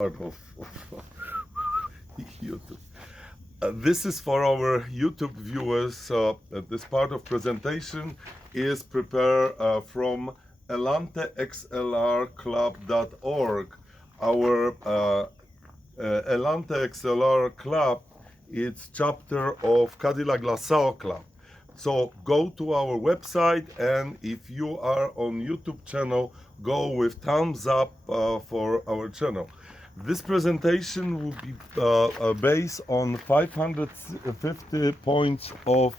of YouTube. This is for our YouTube viewers. This part of presentation is prepared from AlanteXLRclub.org. Our Allante XLR Club is chapter of Cadillac LaSalle Club. So go to our website, and if you are on YouTube channel, go with thumbs up for our channel. This presentation will be based on 550 points of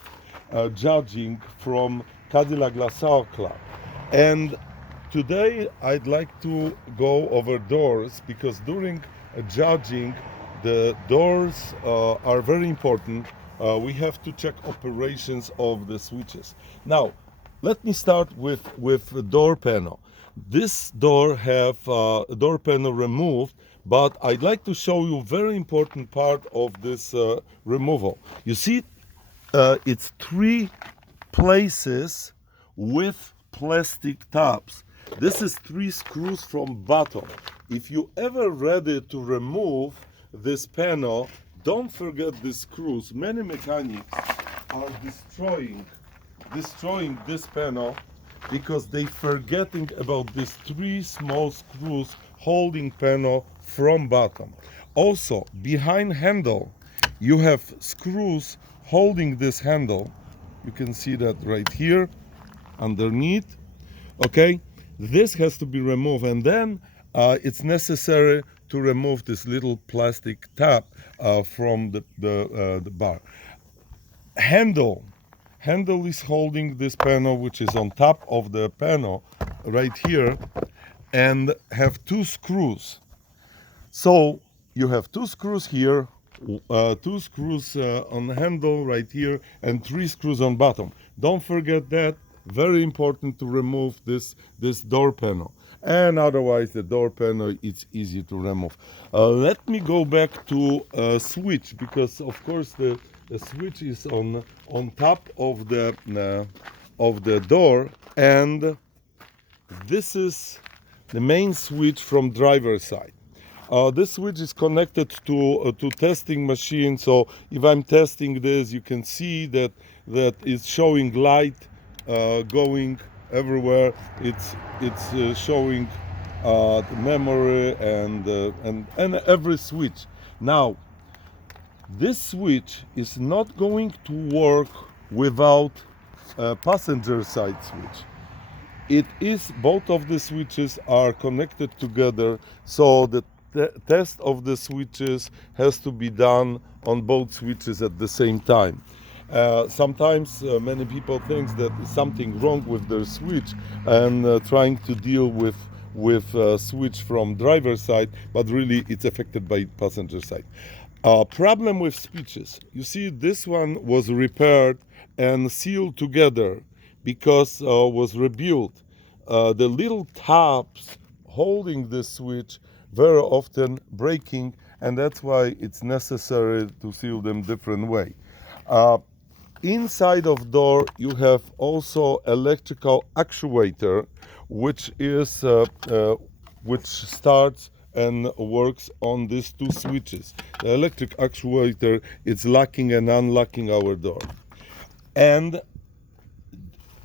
judging from Cadillac LaSalle Club. And today I'd like to go over doors, because during judging the doors are very important. We have to check operations of the switches. Now let me start with door panel. This door have door panel removed, but I'd like to show you very important part of this removal. You see, it's 3 places with plastic tabs. This is 3 screws from bottom. If you ever ready to remove this panel, don't forget these screws. Many mechanics are destroying this panel because they forgetting about these 3 small screws holding panel from bottom. Also, behind handle you have screws holding this handle. You can see that right here underneath. Okay, this has to be removed, and then it's necessary to remove this little plastic tab from the bar. Handle is holding this panel, which is on top of the panel right here, and have 2 screws. So you have 2 screws here, 2 screws on the handle right here, and 3 screws on bottom. Don't forget that. Very important to remove this door panel, and otherwise the door panel it's easy to remove. Let me go back to switch, because of course the switch is on top of the door, and this is the main switch from driver's side. This switch is connected to testing machine. So if I'm testing this, you can see that it's showing light going everywhere. It's showing the memory and every switch. Now this switch is not going to work without a passenger side switch. It is, both of the switches are connected together, so the test of the switches has to be done on both switches at the same time. Sometimes many people think that something wrong with their switch and trying to deal with switch from driver's side, but really it's affected by passenger side. Problem with switches. You see, this one was repaired and sealed together because was rebuilt. The little tabs holding this switch very often breaking, and that's why it's necessary to seal them different way. Inside of door you have also electrical actuator, which is which starts and works on these 2 switches. The electric actuator is locking and unlocking our door. And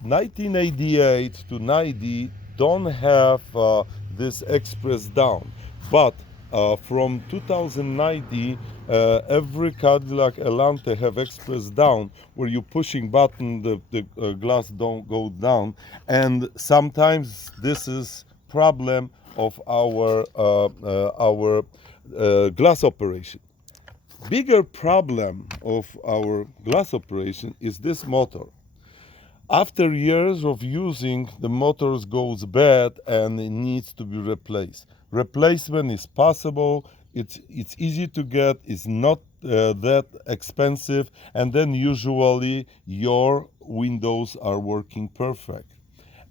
1988 to 90 don't have this express down, but from 2090 every Cadillac Allante have express down, where you pushing button the glass don't go down, and sometimes this is problem of our glass operation. Bigger problem of our glass operation is this motor. After years of using, the motor goes bad and it needs to be replaced. Replacement is possible, it's easy to get, it's not that expensive, and then usually your windows are working perfect.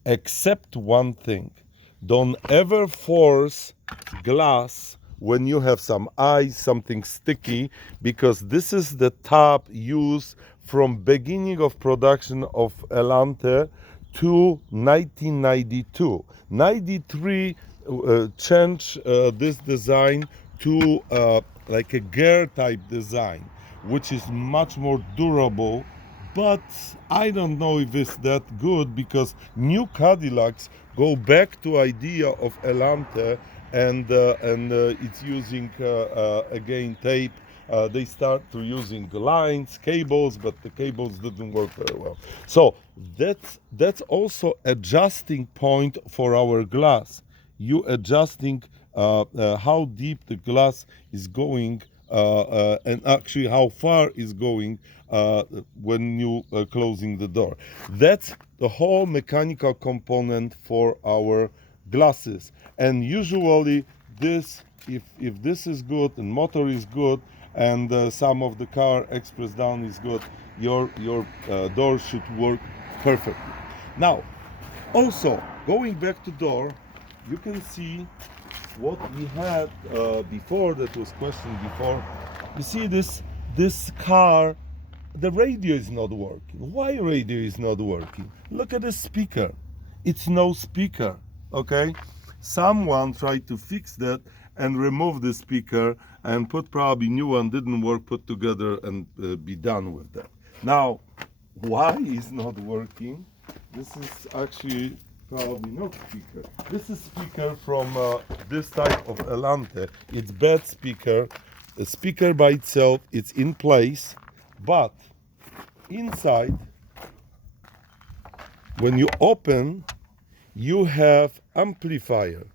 Except one thing: don't ever force glass when you have some ice, something sticky, because this is the top used from beginning of production of Allante to 1992. 93 changed this design to like a gear type design, which is much more durable. But I don't know if it's that good, because new Cadillacs go back to idea of Allante, and it's using again tape. They start to using lines, cables, but the cables didn't work very well. So that's also adjusting point for our glass. You adjusting how deep the glass is going, and actually how far is going when you closing the door. That's the whole mechanical component for our glasses. And usually this, if this is good and motor is good, and some of the car express down is good, your door should work perfectly. Now, also going back to door, you can see what we had before, that was questioned before. You see this car, the radio is not working. Why radio is not working? Look at the speaker. It's no speaker, okay? Someone tried to fix that and remove the speaker and put probably new one, didn't work, put together and be done with that. Now, why is not working? This is actually probably not speaker. This is speaker from this type of Allante. It's bad speaker. The speaker by itself, it's in place, but inside, when you open, you have amplifier.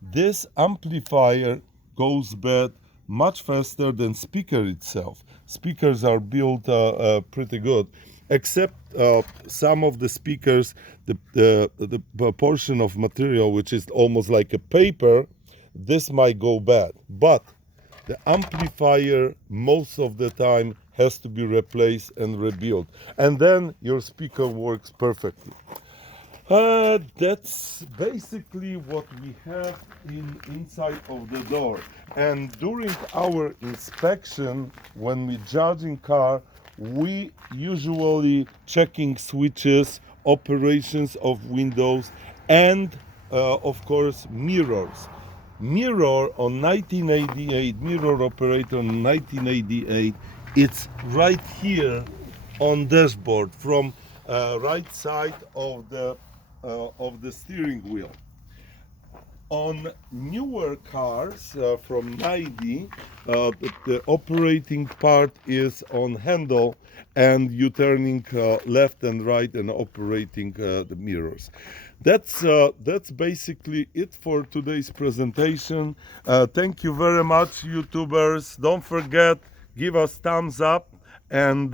This amplifier goes bad much faster than speaker itself. Speakers are built pretty good, except some of the speakers, the portion of material which is almost like a paper, this might go bad. But the amplifier most of the time has to be replaced and rebuilt, and then your speaker works perfectly. That's basically what we have inside of the door. And during our inspection, when we judging car, we usually checking switches, operations of windows, and of course mirrors. Mirror on 1988, mirror operator on 1988, it's right here on dashboard from right side of the steering wheel. On newer cars from 90, the operating part is on handle, and you turning left and right and operating the mirrors. That's basically it for today's presentation. Thank you very much, YouTubers. Don't forget, give us thumbs up and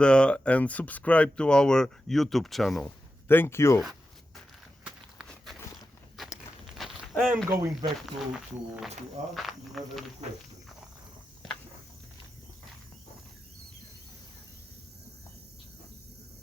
subscribe to our YouTube channel. Thank you. And going back to us, you have any questions?